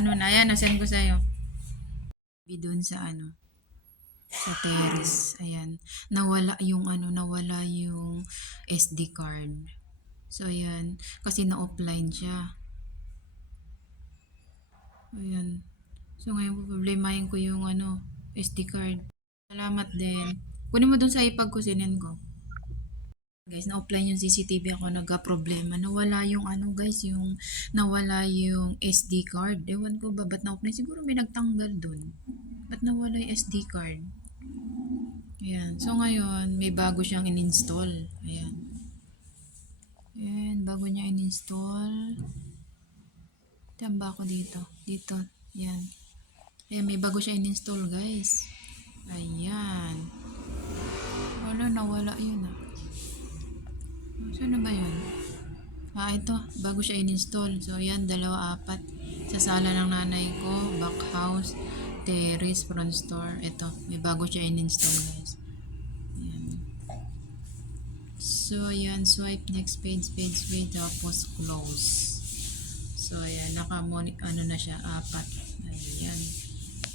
ano na, ayan, nasend ko sa'yo. Doon sa ano, sa terrace. Ayan. Nawala yung SD card. So, ayan. Kasi na-offline siya. Ayan. So, ngayon, problemahin ko yung ano, SD card. Salamat din. Kunin mo dun sa ipag ko, sinin ko. Guys, na-offline yung CCTV ako, nagka-problema. Nawala yung ano guys, nawala yung SD card. Ewan ko ba, ba't na-offline? Siguro may nagtanggal dun. Ba't nawala yung SD card? Ayan. So, ngayon, may bago siyang in-install. Ayan. Ayan, bago niya in-install. Tiyan ba ako dito? Dito. Ayan. Ayan, may bago siya in-install, guys. Ayan. Wala, nawala yun ah. Saan na ba yun? Ito. Bago siya in-install. So, ayan, 2, 4. Sa sala ng nanay ko, back house, terrace, front store. Ito, may bago siya in-install, guys. So, ayan, swipe next page, tapos close. So, ayan, ano na siya, 4. Ayan,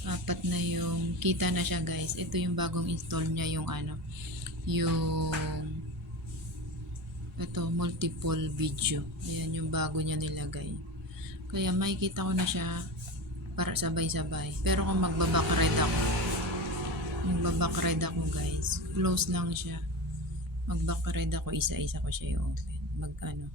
4 na yung, kita na siya guys. Ito yung bagong install niya, yung ano, yung, ito, multiple video. Ayan, yung bago niya nilagay. Kaya makikita ko na siya, para sabay-sabay. Pero kung magbaback ride ako guys, close lang siya. Mag-back ride ako, isa-isa ko siya yung open. Ayan.